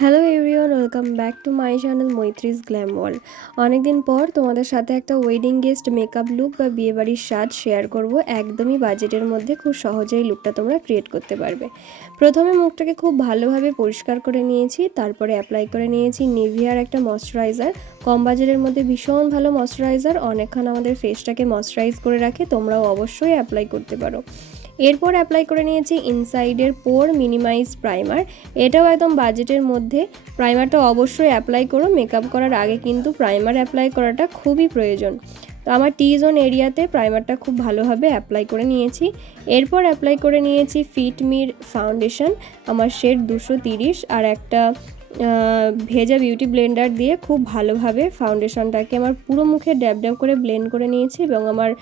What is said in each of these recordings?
Hello everyone, welcome back to my channel Maitri's glam world. অনেকদিন পর তোমাদের সাথে একটা ওয়েডিং গেস্ট মেকআপ লুক বা বিয়েবাড়ির সাজ শেয়ার করব। একদমই বাজেটের মধ্যে খুব সহজেই লুকটা তোমরা ক্রিয়েট করতে পারবে। প্রথমে মুখটাকে খুব ভালোভাবে পরিষ্কার করে নিয়েছি, তারপরে অ্যাপ্লাই করে নিয়েছি নিভিয়ার একটা ময়শ্চারাইজার। কম বাজেটের মধ্যে ভীষণ ভালো ময়শ্চারাইজার, অনেকক্ষণ আমাদের ফেসটাকে ময়শ্চারাইজ করে রাখে, তোমরাও অবশ্যই অ্যাপ্লাই করতে পারো। এরপর অ্যাপ্লাই করে নিয়েছি ইনসাইডের পোর মিনিমাইজ প্রাইমার। এটাও একদম বাজেটের মধ্যে। প্রাইমারটা অবশ্যই অ্যাপ্লাই করো, মেকআপ করার আগে কিন্তু প্রাইমার অ্যাপ্লাই করাটা খুবই প্রয়োজন। তো আমার টি জোন এরিয়াতে প্রাইমারটা খুব ভালোভাবে অ্যাপ্লাই করে নিয়েছি। এরপর অ্যাপ্লাই করে নিয়েছি ফিটমির ফাউন্ডেশন, আমার শেড 230, আর একটা ভেজা বিউটি ব্লেন্ডার দিয়ে খুব ভালোভাবে ফাউন্ডেশনটাকে আমার পুরো মুখে ড্যাব ড্যাব করে ব্লেন্ড করে নিয়েছি, এবং আমার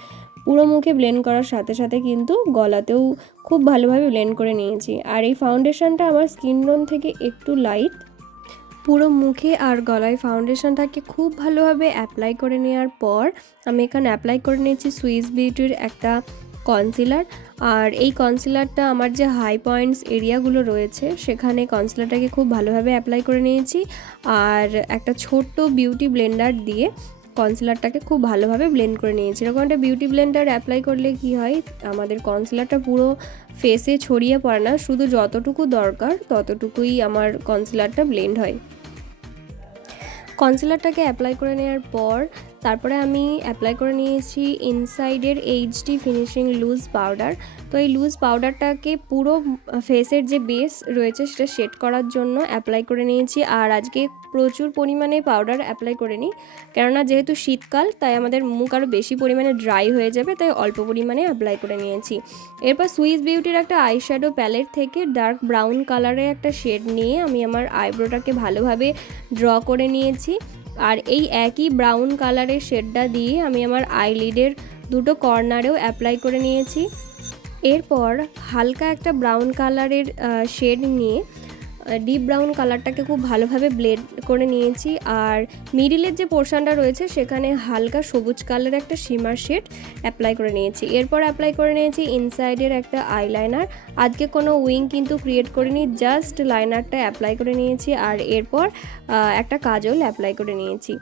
পুরো মুখে ব্লেন্ড করার সাথে সাথে কিন্তু গলাতেও খুব ভালোভাবে ব্লেন্ড করে নিয়েছি। আর এই ফাউন্ডেশনটা আমার স্কিন টোন থেকে একটু লাইট। পুরো মুখে আর গলায় ফাউন্ডেশনটাকে খুব ভালোভাবে অ্যাপ্লাই করে নেওয়ার পর আমি এখানে অ্যাপ্লাই করে নিয়েছি সুইস বিউটির একটা কনসিলার। আর এই কনসিলারটা আমার যে হাই পয়েন্টস এরিয়াগুলো রয়েছে সেখানে কনসিলারটাকে খুব ভালোভাবে অ্যাপ্লাই করে নিয়েছি, আর একটা ছোট্ট বিউটি ব্লেন্ডার দিয়ে কনসিলারটাকে খুব ভালোভাবে ব্লেন্ড করে নিয়েছি। এরকম একটা বিউটি ব্লেন্ডার অ্যাপ্লাই করলে কি হয়, আমাদের কনসিলারটা পুরো ফেসে ছড়িয়ে পড়ে না, শুধু যতটুকু দরকার ততটুকুই আমার কনসিলারটা ব্লেন্ড হয়। কনসিলারটাকে অ্যাপ্লাই করে নেওয়ার পর তারপরে আমি অ্যাপ্লাই করে নিয়েছি ইনসাইডের এইচডি ফিনিশিং লুজ পাউডার। তো এই লুজ পাউডারটাকে পুরো ফেসের যে বেস রয়েছে সেটা সেট করার জন্য অ্যাপ্লাই করে নিয়েছি। আর আজকে প্রচুর পরিমাণে পাউডার অ্যাপ্লাই করে নিই, কেননা যেহেতু শীতকাল তাই আমাদের মুখ আরও বেশি পরিমাণে ড্রাই হয়ে যাবে, তাই অল্প পরিমাণে অ্যাপ্লাই করে নিয়েছি। এরপর সুইস বিউটির একটা আইশ্যাডো প্যালেট থেকে ডার্ক ব্রাউন কালারের একটা শেড নিয়ে আমি আমার আইব্রোটাকে ভালোভাবে ড্র করে নিয়েছি। আর এই একই ব্রাউন কালারের শেডটা দিয়ে আমি আমার আইলিডের দুটো কর্নারেও অ্যাপ্লাই করে নিয়েছি। এরপর হালকা একটা ব্রাউন কালারের শেড নিয়ে ডিপ ব্রাউন কালারটাকে খুব ভালোভাবে ব্লেন্ড করে নিয়েছি, আর মিডিলের যে পোর্শনটা রয়েছে সেখানে হালকা সবুজ কালারের একটা শিমার শেড অ্যাপ্লাই করে নিয়েছি। এরপর অ্যাপ্লাই করে নিয়েছি ইনসাইডের একটা আইলাইনার। আজকে কোনো উইং কিন্তু ক্রিয়েট করিনি, জাস্ট লাইনারটা অ্যাপ্লাই করে নিয়েছি। আর এরপর একটা কাজল অ্যাপ্লাই করে নিয়েছি।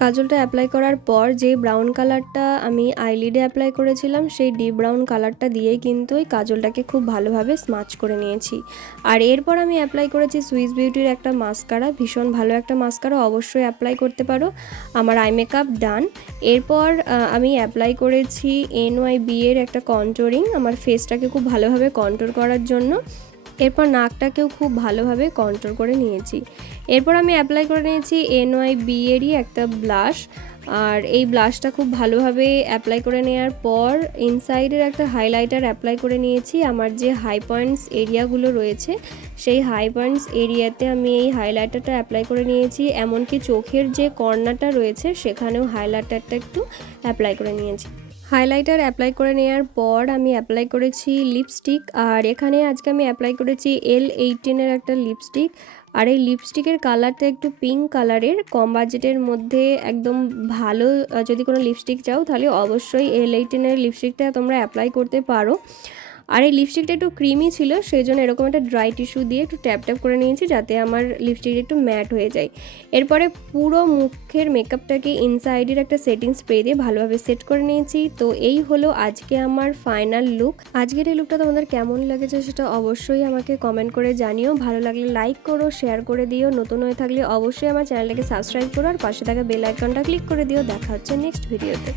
কাজলটা অ্যাপ্লাই করার পর যে ব্রাউন কালারটা আমি আইলিডে অ্যাপ্লাই করেছিলাম সেই ডিপ ব্রাউন কালারটা দিয়েই কিন্তু এই কাজলটাকে খুব ভালোভাবে স্মাচ করে নিয়েছি। আর এরপর আমি অ্যাপ্লাই করেছি সুইস বিউটির একটা মাস্কারা, ভীষণ ভালো একটা মাস্কারা, অবশ্যই অ্যাপ্লাই করতে পারো। আমার আই মেকআপ ডান। এরপর আমি অ্যাপ্লাই করেছি NYB এর একটা কন্ট্রোরিং, আমার ফেসটাকে খুব ভালোভাবে কন্ট্রোর করার জন্য। এরপর নাকটাকেও খুব ভালোভাবে কন্ট্রোল করে নিয়েছি। এরপর আমি অ্যাপ্লাই করে নিয়েছি NYB এরই একটা ব্লাশ, আর এই ব্লাশটা খুব ভালোভাবে অ্যাপ্লাই করে নেওয়ার পর ইনসাইডের একটা হাইলাইটার অ্যাপ্লাই করে নিয়েছি। আমার যে হাই পয়েন্টস এরিয়াগুলো রয়েছে সেই হাই পয়েন্টস এরিয়াতে আমি এই হাইলাইটারটা অ্যাপ্লাই করে নিয়েছি, এমনকি চোখের যে কর্নারটা রয়েছে সেখানেও হাইলাইটারটা একটু অ্যাপ্লাই করে নিয়েছি। হাইলাইটার অ্যাপ্লাই করে নেওয়ার পর আমি অ্যাপ্লাই করেছি লিপস্টিক, আর এখানে আজকে আমি অ্যাপ্লাই করেছি L18-এর একটা লিপস্টিক। আর এই লিপস্টিকের কালারটা একটু পিঙ্ক কালারের, কম বাজেটের মধ্যে একদম ভালো যদি কোনো লিপস্টিক চাও তাহলে অবশ্যই L18-এর লিপস্টিকটা তোমরা অ্যাপ্লাই করতে পারো। আর এই লিপস্টিকটা একটু ক্রিমি ছিল, সেই জন্য এরকম একটা ড্রাই টিস্যু দিয়ে একটু ট্যাপ ট্যাপ করে নিয়েছি যাতে আমার লিপস্টিকটা একটু ম্যাট হয়ে যায়। এরপরে পুরো মুখের মেকআপটাকে ইনসাইডের একটা সেটিং স্প্রে দিয়ে ভালোভাবে সেট করে নিয়েছি। তো এই হলো আজকে আমার ফাইনাল লুক। আজকের এই লুকটা তোমাদের কেমন লেগেছে সেটা অবশ্যই আমাকে কমেন্ট করে জানিও। ভালো লাগলে লাইক করো, শেয়ার করে দিও। নতুন হয়ে থাকলে অবশ্যই আমার চ্যানেলটাকে সাবস্ক্রাইব করো, আর পাশে থাকা বেল আইকনটা ক্লিক করে দিও। দেখা হচ্ছে নেক্সট ভিডিওতে।